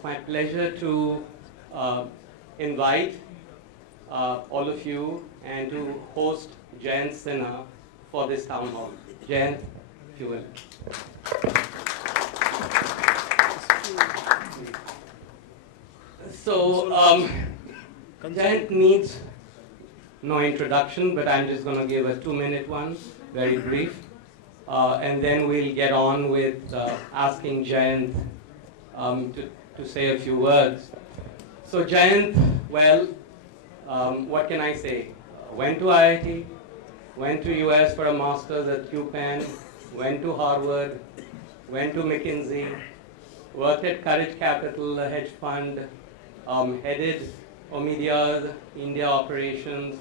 it's my pleasure to invite all of you and to host Jayant Sinha for this town hall. Jayant, if you will. So, Jayant needs no introduction, but I'm just going to give a 2-minute one, very brief. And then we'll get on with asking Jayant to say a few words. So Jayant, well, what can I say? Went to IIT, went to US for a master's at UPenn, went to Harvard, went to McKinsey, worked at Courage Capital, a hedge fund, headed Omedia's India operations,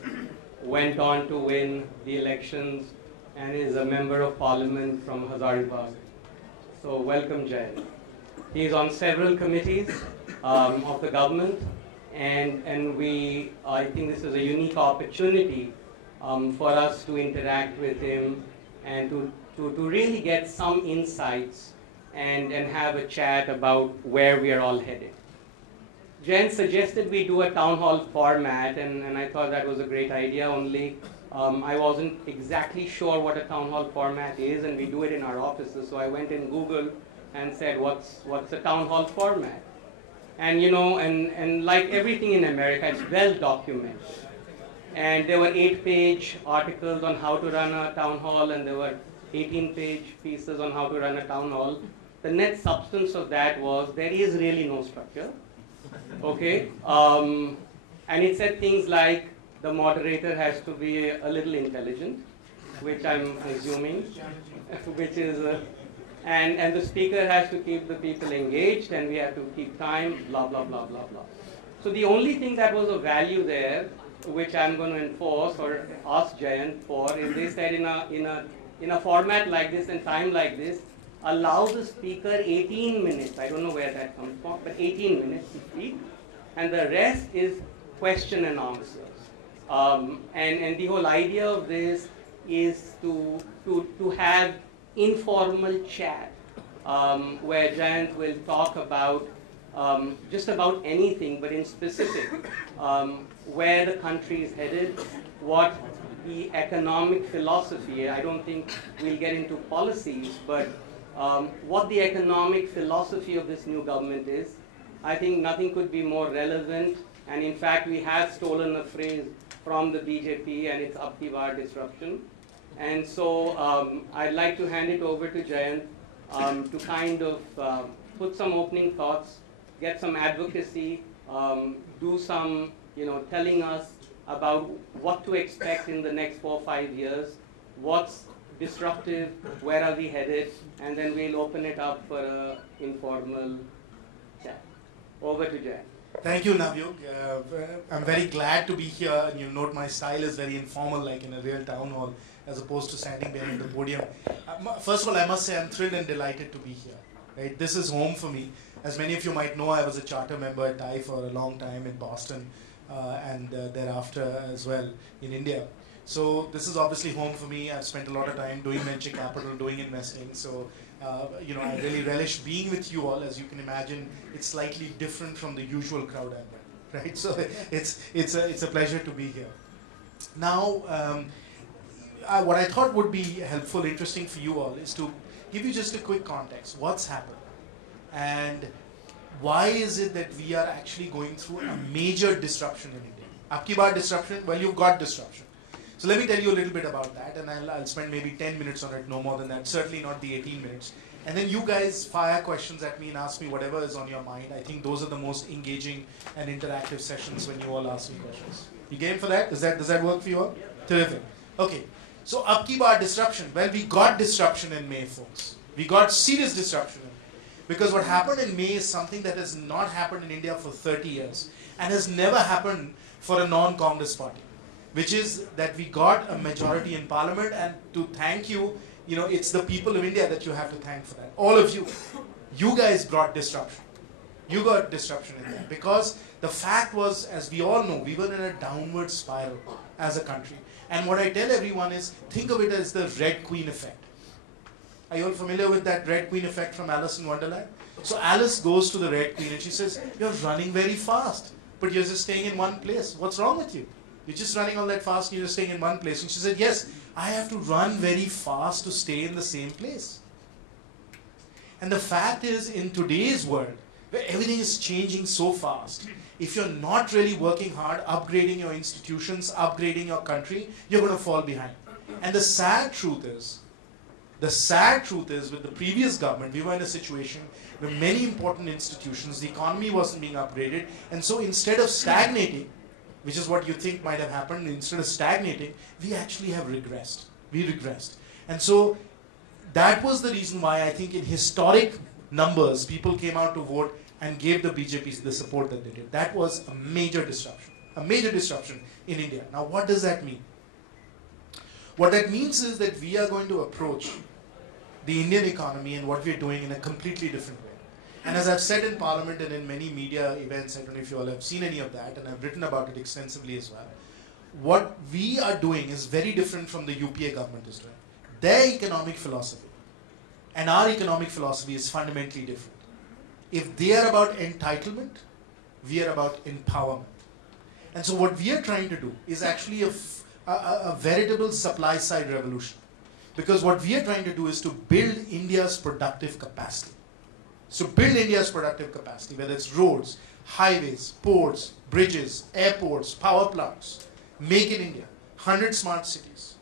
went on to win the elections, and is a member of parliament from Hazaribagh. So welcome, Jayant. He's on several committees of the government, and I think this is a unique opportunity for us to interact with him and to really get some insights and have a chat about where we are all headed. Jen suggested we do a town hall format, and I thought that was a great idea, only I wasn't exactly sure what a town hall format is, and we do it in our offices. So I went in Google and said, what's a town hall format? And you know, and like everything in America, it's well documented. And there were 8-page articles on how to run a town hall, and there were 18-page pieces on how to run a town hall. The net substance of that was there is really no structure. Okay, and it said things like the moderator has to be a little intelligent, which I'm assuming, which is, and the speaker has to keep the people engaged, and we have to keep time, blah, blah, blah, blah, blah. So the only thing that was of value there, which I'm going to enforce or ask Jayant for, is they said in a format like this and time like this, allow the speaker 18 minutes, I don't know where that comes from, but 18 minutes to speak, and the rest is question and answers. And the whole idea of this is to have informal chat, where Jayant will talk about just about anything, but in specific, where the country is headed, what the economic philosophy, I don't think we'll get into policies, but what the economic philosophy of this new government is. I think nothing could be more relevant, and in fact we have stolen a phrase from the BJP, and it's up ki baar disruption. And so I'd like to hand it over to Jayant to kind of put some opening thoughts, get some advocacy, do some, telling us about what to expect in the next 4 or 5 years, what's disruptive, where are we headed, and then we'll open it up for an informal chat. Over to Jayant. Thank you, Navyog. I'm very glad to be here, and you note my style is very informal, like in a real town hall, as opposed to standing behind the podium. First of all, I must say I'm thrilled and delighted to be here. Right? This is home for me. As many of you might know, I was a charter member at TiE for a long time in Boston, and thereafter as well in India. So this is obviously home for me. I've spent a lot of time doing venture capital, doing investing. So I really relish being with you all. As you can imagine, it's slightly different from the usual crowd I'm in, right? So it's a pleasure to be here. Now, what I thought would be helpful, interesting for you all, is to give you just a quick context. What's happened, and why is it that we are actually going through a major disruption in India? Ab ki baar disruption? Well, you've got disruption. So let me tell you a little bit about that, and I'll spend maybe 10 minutes on it, no more than that, certainly not the 18 minutes. And then you guys fire questions at me and ask me whatever is on your mind. I think those are the most engaging and interactive sessions when you all ask me questions. You game for that? Does that work for you all? Terrific. Okay. So ab ki baar disruption. Well, we got disruption in May, folks. We got serious disruption in May. Because what happened in May is something that has not happened in India for 30 years and has never happened for a non-Congress party, which is that we got a majority in parliament, and to thank you, it's the people of India that you have to thank for that. All of you. You guys brought disruption. You got disruption in that. Because the fact was, as we all know, we were in a downward spiral as a country. And what I tell everyone is, think of it as the Red Queen effect. Are you all familiar with that Red Queen effect from Alice in Wonderland? So Alice goes to the Red Queen and she says, you're running very fast, but you're just staying in one place. What's wrong with you? You're just running all that fast and you're just staying in one place. And she said, yes, I have to run very fast to stay in the same place. And the fact is, in today's world, where everything is changing so fast, if you're not really working hard, upgrading your institutions, upgrading your country, you're going to fall behind. And the sad truth is with the previous government, we were in a situation where many important institutions, the economy wasn't being upgraded, and so instead of stagnating, which is what you think might have happened, instead of stagnating, we actually have regressed. We regressed. And so that was the reason why I think in historic numbers, people came out to vote and gave the BJP the support that they did. That was a major disruption in India. Now what does that mean? What that means is that we are going to approach the Indian economy and what we are doing in a completely different way. And as I've said in Parliament and in many media events, I don't know if you all have seen any of that, and I've written about it extensively as well, what we are doing is very different from the UPA government is doing. Their economic philosophy and our economic philosophy is fundamentally different. If they are about entitlement, we are about empowerment. And so what we are trying to do is actually a veritable supply side revolution. Because what we are trying to do is to build India's productive capacity. So build India's productive capacity, whether it's roads, highways, ports, bridges, airports, power plants, make in India, 100 smart cities,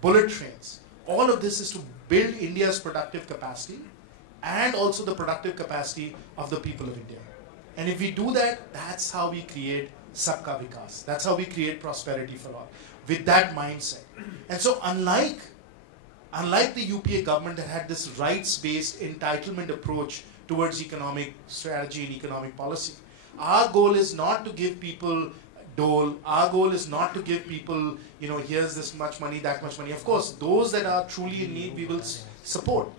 bullet trains. All of this is to build India's productive capacity and also the productive capacity of the people of India. And if we do that, that's how we create Sabka Vikas. That's how we create prosperity for all, with that mindset. And so unlike the UPA government that had this rights-based entitlement approach towards economic strategy and economic policy, our goal is not to give people dole. Our goal is not to give people, here's this much money, that much money. Of course, those that are truly in need, we will support.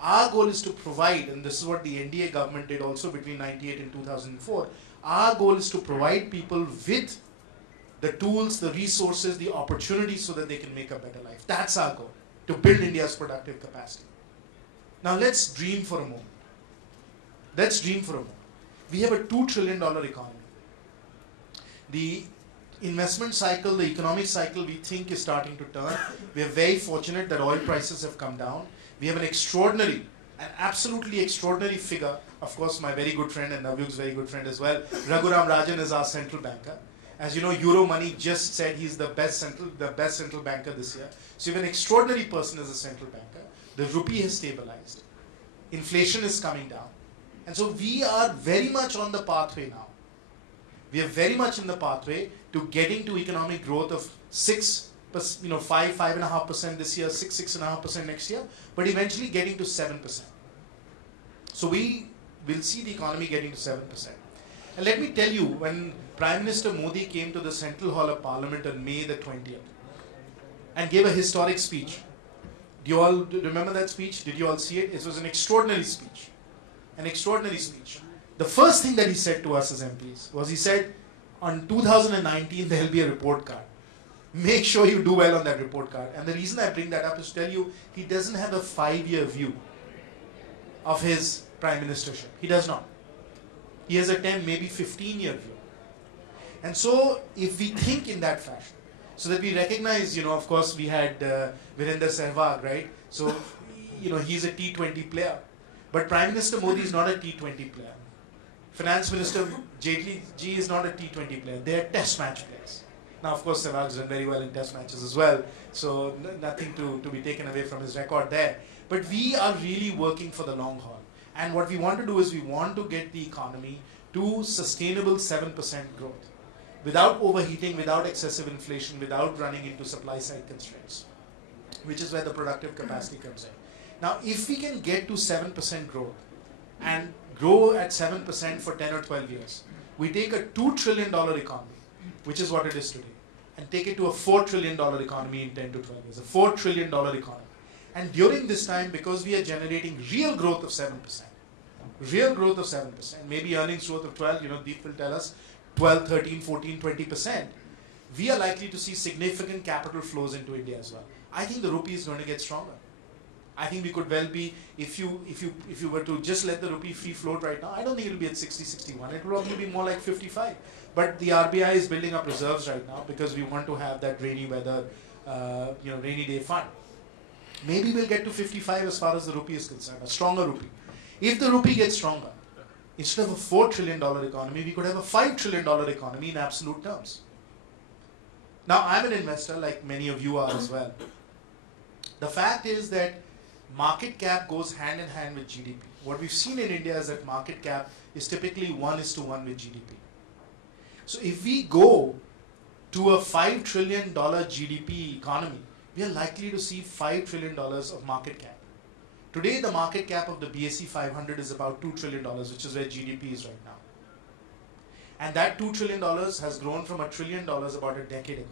Our goal is to provide, and this is what the NDA government did also between 98 and 2004. Our goal is to provide people with the tools, the resources, the opportunities so that they can make a better life. That's our goal, to build India's productive capacity. Now let's dream for a moment. We have a $2 trillion economy. The investment cycle, the economic cycle, we think is starting to turn. We are very fortunate that oil prices have come down. We have an absolutely extraordinary figure. Of course, my very good friend and Navyug's very good friend as well, Raghuram Rajan, is our central banker. As you know, Euromoney just said he's the best central banker this year. So you have an extraordinary person as a central banker. The rupee has stabilized. Inflation is coming down. And so we are very much on the pathway now. We are very much in the pathway to getting to economic growth of 5.5% this year, 6.5% next year, but eventually getting to 7%. So we will see the economy getting to 7%. And let me tell you, when Prime Minister Modi came to the Central Hall of Parliament on May the 20th and gave a historic speech, do you all remember that speech? Did you all see it? It was an extraordinary speech. An extraordinary speech. The first thing that he said to us as MPs was, he said, on 2019 there will be a report card. Make sure you do well on that report card. And the reason I bring that up is to tell you, he doesn't have a 5-year view of his prime ministership. He does not. He has a 10, maybe 15-year view. And so, if we think in that fashion, so that we recognize, of course, we had Virender Sehwag, right? So, he's a T20 player. But Prime Minister Modi is not a T20 player. Finance Minister Jaitley ji is not a T20 player. They are test match players. Now, of course, Sehwag's done very well in test matches as well. So, nothing to be taken away from his record there. But we are really working for the long haul. And what we want to do is we want to get the economy to sustainable 7% growth. Without overheating, without excessive inflation, without running into supply side constraints. Which is where the productive capacity comes in. Now, if we can get to 7% growth and grow at 7% for 10 or 12 years, we take a $2 trillion economy, which is what it is today, and take it to a $4 trillion economy in 10 to 12 years, a $4 trillion economy. And during this time, because we are generating real growth of 7%, maybe earnings growth of 12, Deep will tell us, 12, 13, 14, 20%, we are likely to see significant capital flows into India as well. I think the rupee is going to get stronger. I think we could well be, if you were to just let the rupee free float right now, I don't think it'll be at 60, 61. It will probably be more like 55. But the RBI is building up reserves right now because we want to have that rainy weather, rainy day fund. Maybe we'll get to 55 as far as the rupee is concerned, a stronger rupee. If the rupee gets stronger, instead of a $4 trillion economy, we could have a $5 trillion economy in absolute terms. Now, I'm an investor, like many of you are as well. The fact is that market cap goes hand in hand with GDP. What we've seen in India is that market cap is typically 1:1 with GDP. So if we go to a $5 trillion GDP economy, we are likely to see $5 trillion of market cap. Today, the market cap of the BSE 500 is about $2 trillion, which is where GDP is right now. And that $2 trillion has grown from $1 trillion about a decade ago.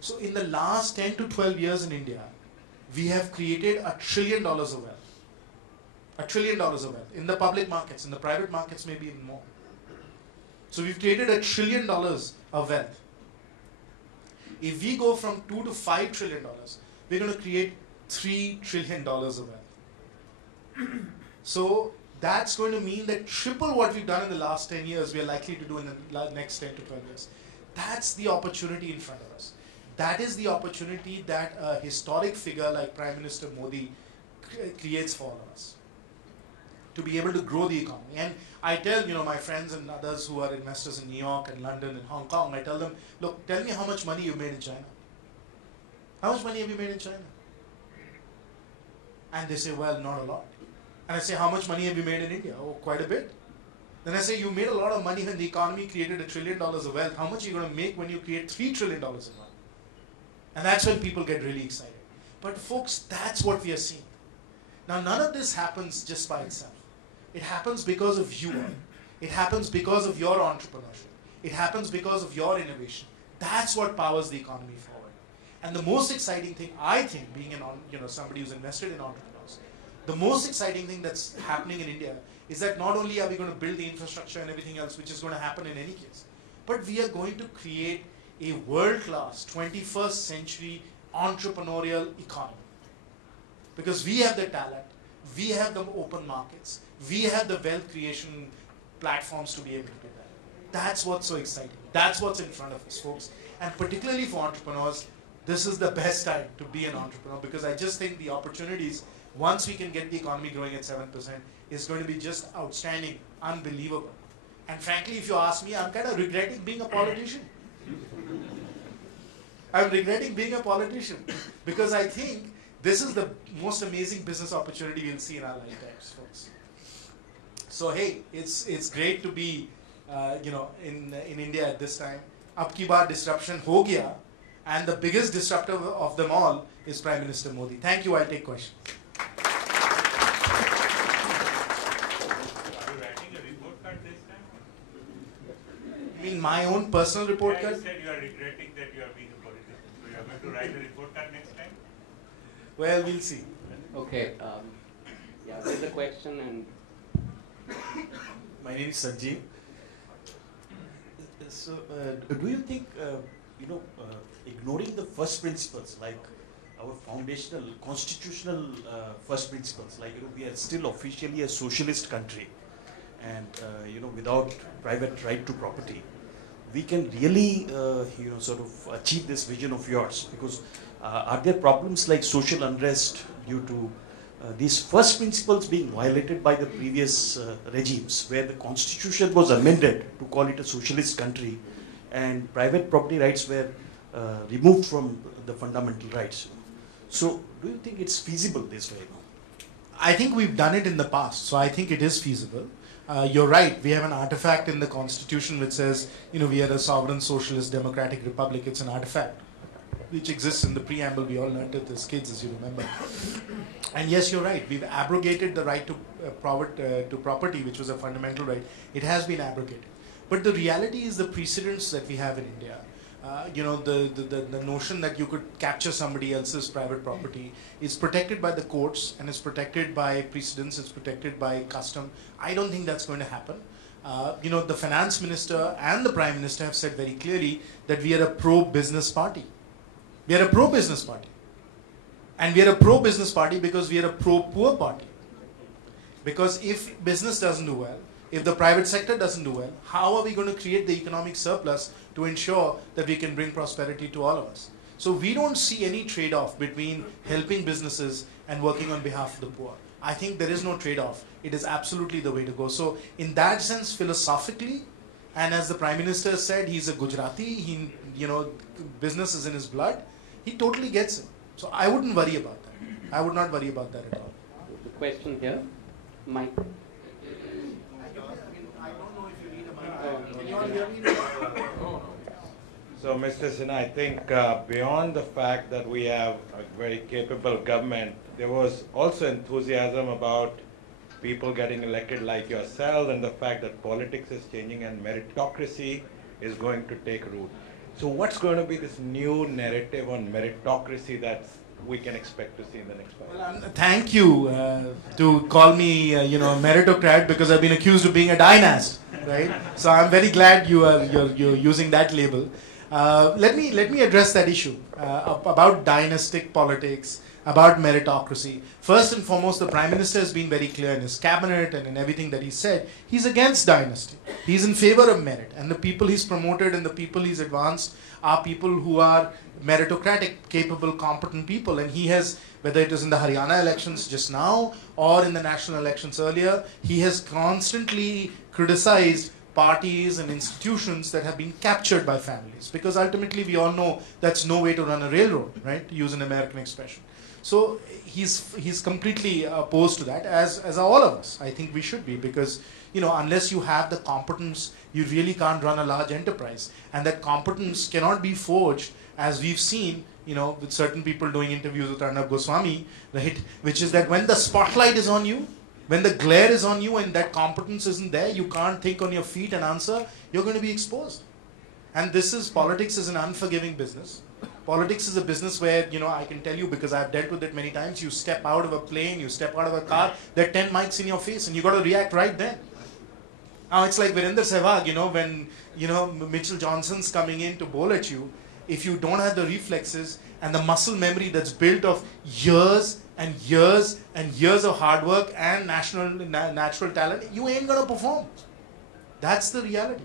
So in the last 10 to 12 years in India, we have created $1 trillion of wealth. $1 trillion of wealth in the public markets. In the private markets, maybe even more. So we've created $1 trillion of wealth. If we go from $2 to $5 trillion, we're going to create $3 trillion of wealth. So that's going to mean that triple what we've done in the last 10 years, we are likely to do in the next 10 to 12 years. That's the opportunity in front of us. That is the opportunity that a historic figure like Prime Minister Modi creates for all of us, to be able to grow the economy. And I tell my friends and others who are investors in New York and London and Hong Kong, I tell them, look, tell me how much money you made in China. How much money have you made in China? And they say, well, not a lot. And I say, how much money have you made in India? Oh, quite a bit. Then I say, you made a lot of money when the economy created $1 trillion of wealth. How much are you going to make when you create $3 trillion of wealth? And that's when people get really excited. But folks, that's what we are seeing. Now, none of this happens just by itself. It happens because of you all. It happens because of your entrepreneurship. It happens because of your innovation. That's what powers the economy forward. And the most exciting thing, I think, being somebody who's invested in entrepreneurs, the most exciting thing that's happening in India is that not only are we going to build the infrastructure and everything else, which is going to happen in any case, but we are going to create a world-class 21st century entrepreneurial economy. Because we have the talent, we have the open markets, we have the wealth creation platforms to be able to do that. That's what's so exciting. That's what's in front of us, folks. And particularly for entrepreneurs, this is the best time to be an entrepreneur, because I just think the opportunities, once we can get the economy growing at 7%, is going to be just outstanding, unbelievable. And frankly, if you ask me, I'm kind of regretting being a politician. I'm regretting being a politician because I think this is the most amazing business opportunity we'll see in our lifetimes, folks. So hey, it's great to be in India at this time. Ab ki baar disruption ho gaya, and the biggest disruptor of them all is Prime Minister Modi. Thank you. I'll take questions. You mean my own personal report card? You said you are regretting that you are being a politician. So you are going to write a report card next time? Well, we'll see. Okay. Yeah, there's a question and... My name is Sanjeev. So, do you think, ignoring the first principles, like our foundational, constitutional first principles, like, we are still officially a socialist country, and, without private right to property, we can really, sort of achieve this vision of yours? Because are there problems like social unrest due to these first principles being violated by the previous regimes, where the constitution was amended to call it a socialist country and private property rights were removed from the fundamental rights? So do you think it's feasible this way? I think we've done it in the past, so I think it is feasible. You're right, we have an artifact in the constitution which says, we are a sovereign socialist democratic republic. It's an artifact which exists in the preamble. We all learned it as kids, as you remember. And yes, you're right, we've abrogated the right to property, which was a fundamental right. It has been abrogated. But the reality is the precedents that we have in India. The notion that you could capture somebody else's private property is protected by the courts and is protected by precedents, it's protected by custom. I don't think that's going to happen. The finance minister and the prime minister have said very clearly that we are a pro-business party. We are a pro-business party. And we are a pro-business party because we are a pro-poor party. Because if business doesn't do well, if the private sector doesn't do well, how are we going to create the economic surplus to ensure that we can bring prosperity to all of us? So we don't see any trade-off between helping businesses and working on behalf of the poor. I think there is no trade-off. It is absolutely the way to go. So in that sense, philosophically, and as the Prime Minister said, he's a Gujarati, business is in his blood, he totally gets it. So I wouldn't worry about that. I would not worry about that at all. The question here, Mike. Can you all hear me? So, Mr. Sinha, I think beyond the fact that we have a very capable government, there was also enthusiasm about people getting elected like yourself, and the fact that politics is changing and meritocracy is going to take root. So what's going to be this new narrative on meritocracy that we can expect to see in the next 5 years? Well, thank you to call me, meritocrat, because I've been accused of being a dynast, right? So I'm very glad you're using that label. Let me address that issue about dynastic politics, about meritocracy. First and foremost, the Prime Minister has been very clear in his cabinet and in everything that he said. He's against dynasty. He's in favor of merit. And the people he's promoted and the people he's advanced are people who are meritocratic, capable, competent people. And he has, whether it is in the Haryana elections just now or in the national elections earlier, he has constantly criticized parties and institutions that have been captured by families. Because ultimately we all know that's no way to run a railroad, right? To use an American expression. So he's completely opposed to that, as are all of us. I think we should be, because unless you have the competence, you really can't run a large enterprise. And that competence cannot be forged, as we've seen, with certain people doing interviews with Arnab Goswami, right? Which is that when the spotlight is on you, when the glare is on you and that competence isn't there, you can't think on your feet and answer, you're going to be exposed. And politics is an unforgiving business. Politics is a business where, I can tell you, because I've dealt with it many times, you step out of a plane, you step out of a car, there are 10 mics in your face and you got to react right then. Now it's like Virender Sehwag, when, Mitchell Johnson's coming in to bowl at you, if you don't have the reflexes and the muscle memory that's built of years and years and years of hard work and natural talent, you ain't going to perform. That's the reality.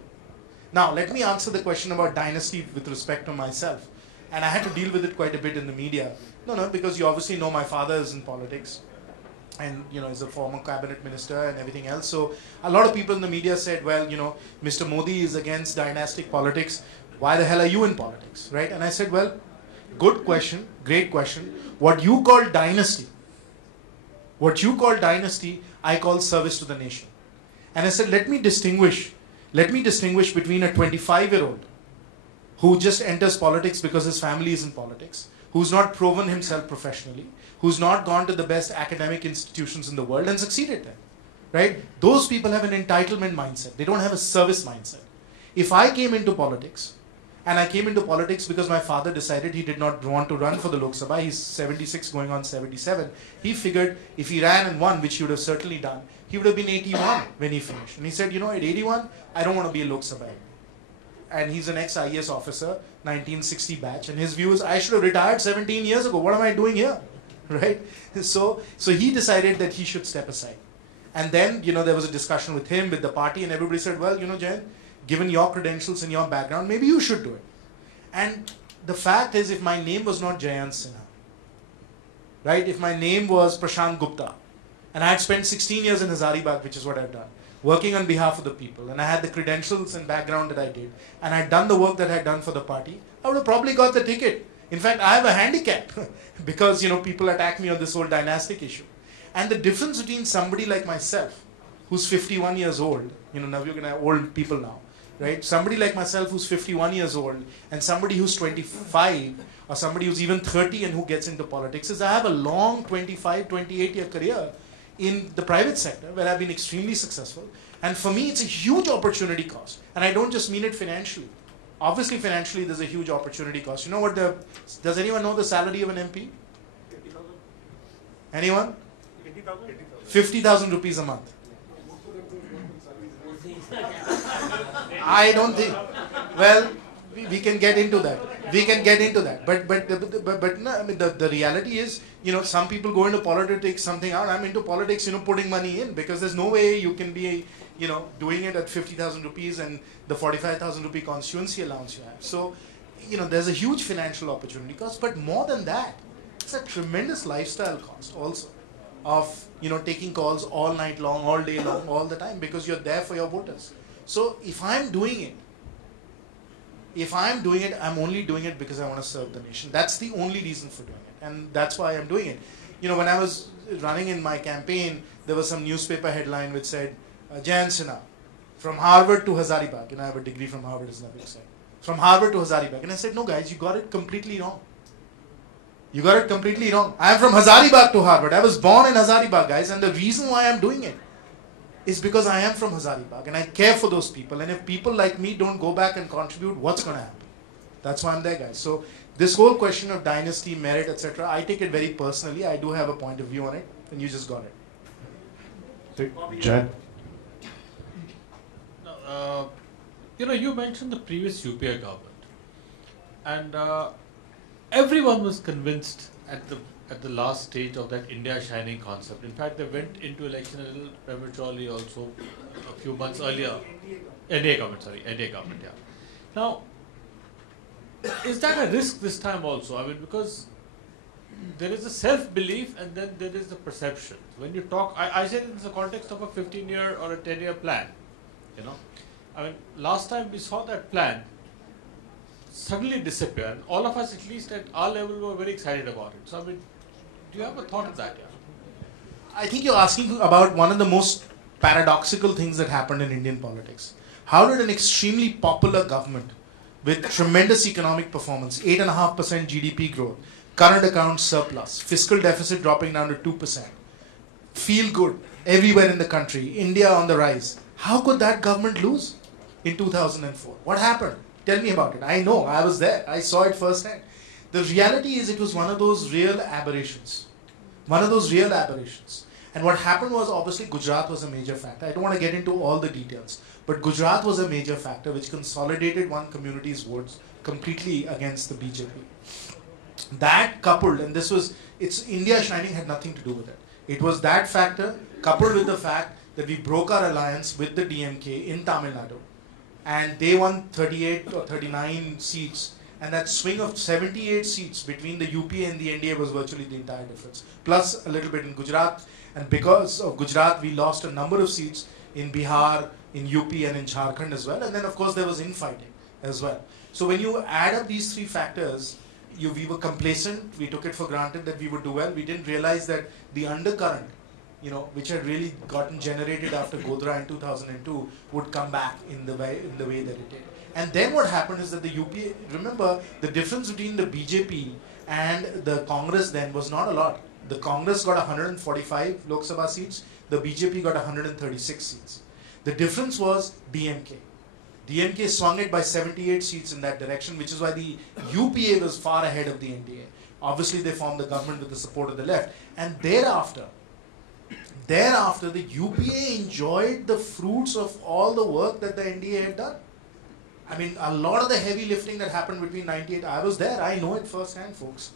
Now, let me answer the question about dynasty with respect to myself. And I had to deal with it quite a bit in the media. No, because you obviously know my father is in politics. And, is a former cabinet minister and everything else. So a lot of people in the media said, well, Mr. Modi is against dynastic politics. Why the hell are you in politics, right? And I said, well, good question, great question. What you call dynasty, I call service to the nation. And I said, let me distinguish between a 25-year-old who just enters politics because his family is in politics, who's not proven himself professionally, who's not gone to the best academic institutions in the world and succeeded there, right? Those people have an entitlement mindset. They don't have a service mindset. If I came into politics, and I came into politics because my father decided he did not want to run for the Lok Sabha, he's 76 going on 77, he figured if he ran and won, which he would have certainly done, he would have been 81 when he finished. And he said, at 81, I don't want to be a Lok Sabha. And he's an ex-IAS officer, 1960 batch, and his view is, I should have retired 17 years ago. What am I doing here? Right? So he decided that he should step aside. And then, there was a discussion with him, with the party, and everybody said, well, Jayant, given your credentials and your background, maybe you should do it. And the fact is, if my name was not Jayant Sinha, right? If my name was Prashant Gupta, and I had spent 16 years in Hazaribagh, which is what I've done, working on behalf of the people, and I had the credentials and background that I did, and I'd done the work that I'd done for the party, I would have probably got the ticket. In fact, I have a handicap because, people attack me on this whole dynastic issue. And the difference between somebody like myself, who's 51 years old, now you're going to have old people now, right? Somebody like myself who's 51 years old and somebody who's 25 or somebody who's even 30 and who gets into politics is I have a long 25, 28-year career in the private sector where I've been extremely successful. And for me, it's a huge opportunity cost. And I don't just mean it financially. Obviously, financially, there's a huge opportunity cost. Does anyone know the salary of an MP? Anyone? 50,000 rupees a month. I don't think. Well, we can get into that. We can get into that. But no, I mean, the reality is, some people go into politics, something out. I'm into politics, putting money in, because there's no way you can be, doing it at 50,000 rupees and the 45,000 rupee constituency allowance you have. So, there's a huge financial opportunity cost, but more than that, it's a tremendous lifestyle cost also of, taking calls all night long, all day long, all the time, because you're there for your voters. So if I'm doing it, I'm only doing it because I want to serve the nation. That's the only reason for doing it. And that's why I'm doing it. When I was running in my campaign, there was some newspaper headline which said, Jayant Sinha, from Harvard to Hazaribagh. I have a degree from Harvard, is nothing to say. From Harvard to Hazaribagh. And I said, no guys, you got it completely wrong. You got it completely wrong. I am from Hazaribagh to Harvard. I was born in Hazaribagh, guys. And the reason why I'm doing it is because I am from Hazaribagh and I care for those people. And if people like me don't go back and contribute, what's going to happen? That's why I'm there, guys. So this whole question of dynasty, merit, etc., I take it very personally. I do have a point of view on it, and you just got it. Jan? You mentioned the previous UPA government, and everyone was convinced at the last stage of that India shining concept. In fact, they went into election a little prematurely also a few months earlier. NDA government, yeah. Now, is that a risk this time also? I mean, because there is a self-belief and then there is the perception. When you talk, I said in the context of a 15-year or a 10-year plan, I mean, last time we saw that plan suddenly disappear, and all of us, at least at our level, were very excited about it. So, I mean, do you have a thought of that? Yeah? I think you're asking about one of the most paradoxical things that happened in Indian politics. How did an extremely popular government with tremendous economic performance, 8.5% GDP growth, current account surplus, fiscal deficit dropping down to 2%, feel good everywhere in the country, India on the rise, how could that government lose in 2004? What happened? Tell me about it. I know, I was there. I saw it firsthand. The reality is it was one of those real aberrations. And what happened was, obviously, Gujarat was a major factor. I don't want to get into all the details. But Gujarat was a major factor which consolidated one community's votes completely against the BJP. That coupled, and it's India shining had nothing to do with it. It was that factor coupled with the fact that we broke our alliance with the DMK in Tamil Nadu. And they won 38 or 39 seats. And that swing of 78 seats between the UPA and the NDA was virtually the entire difference. Plus a little bit in Gujarat. And because of Gujarat, we lost a number of seats in Bihar, in UP and in Jharkhand as well. And then of course there was infighting as well. So when you add up these three factors, we were complacent. We took it for granted that we would do well. We didn't realize that the undercurrent, which had really gotten generated after Godhra in 2002, would come back in the way that it did. And then what happened is that the UPA, remember, the difference between the BJP and the Congress then was not a lot. The Congress got 145 Lok Sabha seats, the BJP got 136 seats. The difference was DMK. DMK swung it by 78 seats in that direction, which is why the UPA was far ahead of the NDA. Obviously, they formed the government with the support of the left. And thereafter, the UPA enjoyed the fruits of all the work that the NDA had done. I mean, a lot of the heavy lifting that happened between 98, I was there, I know it firsthand, folks.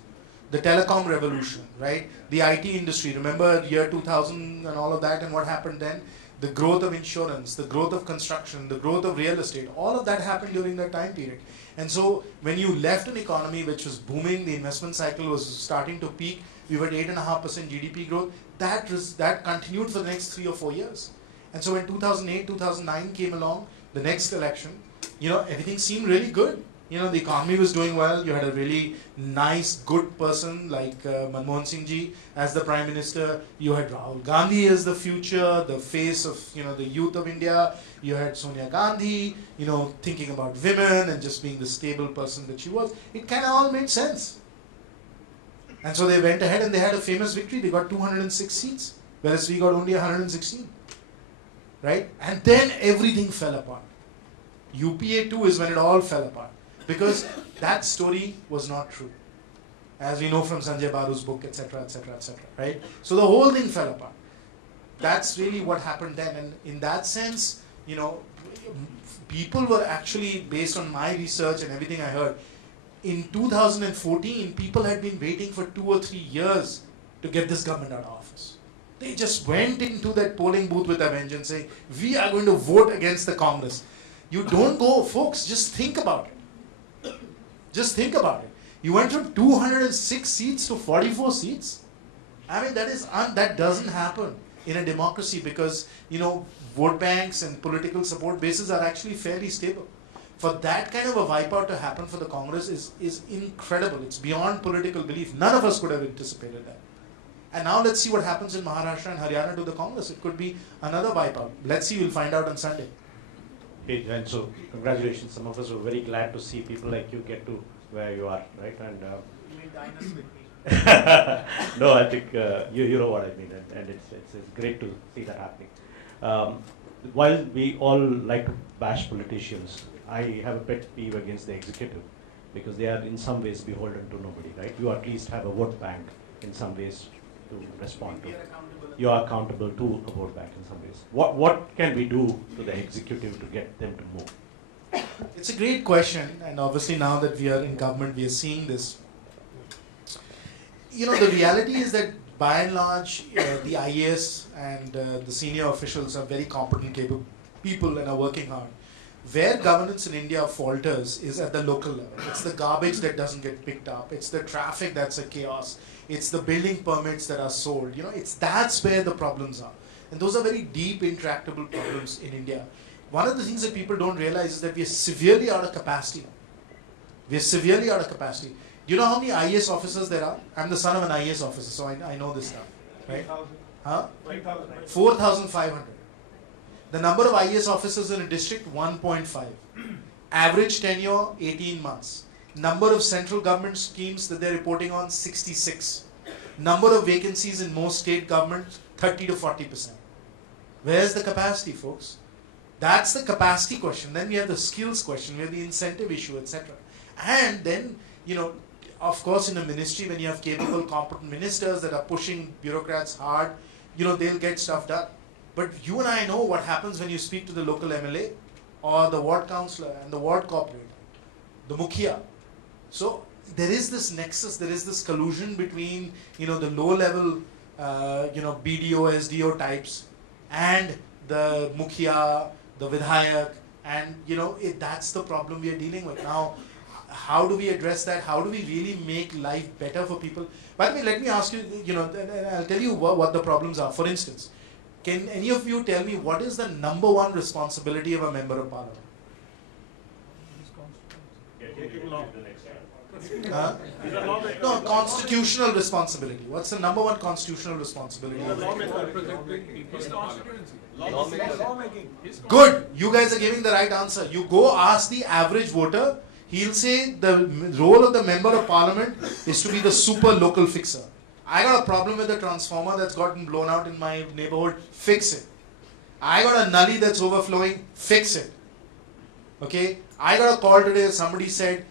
The telecom revolution, right? The IT industry, remember year 2000 and all of that, and what happened then? The growth of insurance, the growth of construction, the growth of real estate, all of that happened during that time period. And so when you left an economy which was booming, the investment cycle was starting to peak, we were at 8.5% GDP growth, that continued for the next 3 or 4 years. And so when 2008, 2009 came along, the next election, everything seemed really good. The economy was doing well. You had a really nice, good person like Manmohan Singh ji as the Prime Minister. You had Rahul Gandhi as the future, the face of, the youth of India. You had Sonia Gandhi, thinking about women and just being the stable person that she was. It kind of all made sense. And so they went ahead and they had a famous victory. They got 206 seats, whereas we got only 116. Right? And then everything fell apart. UPA 2 is when it all fell apart. Because that story was not true. As we know from Sanjay Baru's book, etc., etc., etc., right? So the whole thing fell apart. That's really what happened then. And in that sense, people were actually, based on my research and everything I heard, in 2014, people had been waiting for 2 or 3 years to get this government out of office. They just went into that polling booth with a vengeance saying, we are going to vote against the Congress. You don't go, folks, just think about it. Just think about it. You went from 206 seats to 44 seats. I mean, that doesn't happen in a democracy because, vote banks and political support bases are actually fairly stable. For that kind of a wipeout to happen for the Congress is incredible. It's beyond political belief. None of us could have anticipated that. And now let's see what happens in Maharashtra and Haryana to the Congress. It could be another wipeout. Let's see, we'll find out on Sunday. Hey, and so congratulations. Some of us were very glad to see people like you get to where you are, right? And You may dine us with me. no, I think you know what I mean, and it's great to see that happening. While we all like to bash politicians, I have a pet peeve against the executive because they are in some ways beholden to nobody, right? You at least have a vote bank in some ways to respond to. You are accountable to a vote bank in some ways. What can we do to the executive to get them to move? It's a great question, and obviously now that we are in government, we are seeing this. The reality is that by and large, the IAS and the senior officials are very competent, capable people and are working hard. Where governance in India falters is at the local level. It's the garbage that doesn't get picked up. It's the traffic that's a chaos. It's the building permits that are sold. That's where the problems are. And those are very deep, intractable problems in India. One of the things that people don't realize is that we are severely out of capacity. We are severely out of capacity. Do you know how many IAS officers there are? I'm the son of an IAS officer, so I know this stuff. Right? 4,500. The number of IAS officers in a district, 1.5. Average tenure, 18 months. Number of central government schemes that they're reporting on, 66. Number of vacancies in most state governments, 30 to 40%. Where's the capacity, folks? That's the capacity question. Then we have the skills question, we have the incentive issue, etc. And then, of course, in a ministry, when you have capable, competent ministers that are pushing bureaucrats hard, they'll get stuff done. But you and I know what happens when you speak to the local MLA or the ward councillor and the ward corporator, the mukhia. So there is this nexus, there is this collusion between, the low-level, BDO, SDO types and the mukhia, the vidhayak, and, that's the problem we are dealing with. Now, how do we address that? How do we really make life better for people? By the way, let me ask you, I'll tell you what the problems are. For instance, can any of you tell me what is the number one responsibility of a member of parliament? No, constitutional responsibility. What's the number one constitutional responsibility? Good. You guys are giving the right answer. You go ask the average voter. He'll say the role of the member of parliament is to be the super local fixer. I got a problem with the transformer that's gotten blown out in my neighborhood. Fix it. I got a nully that's overflowing. Fix it. Okay? I got a call today. Somebody said,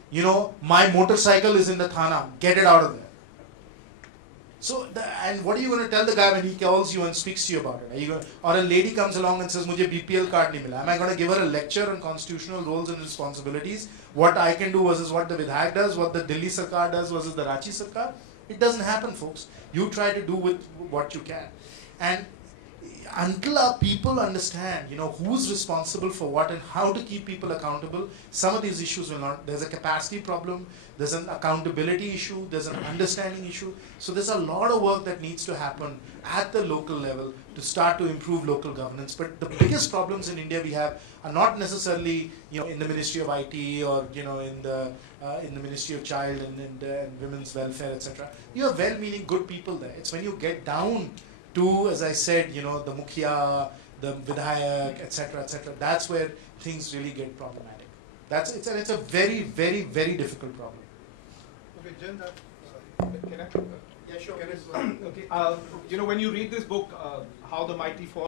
my motorcycle is in the thana. Get it out of there. So, and what are you going to tell the guy when he calls you and speaks to you about it? Are you or a lady comes along and says, "Mujhe BPL card nahi mila." Am I going to give her a lecture on constitutional roles and responsibilities? What I can do versus what the Vidhayak does, what the Delhi Sarkar does versus the Ranchi Sarkar? It doesn't happen, folks. You try to do with what you can. And until our people understand, who's responsible for what and how to keep people accountable, some of these issues will not. There's a capacity problem, there's an accountability issue, there's an understanding issue. So there's a lot of work that needs to happen at the local level to start to improve local governance. But the biggest problems in India we have are not necessarily, in the Ministry of IT or, in the Ministry of Child and Women's Welfare, etc. You have well-meaning good people there. It's when you get down to, as I said, the mukhia, the vidhayak, etc., etc. That's where things really get problematic. It's a very, very, very difficult problem. Okay, Jen, can I? Yeah, sure. Okay. When you read this book, How the Mighty Fall.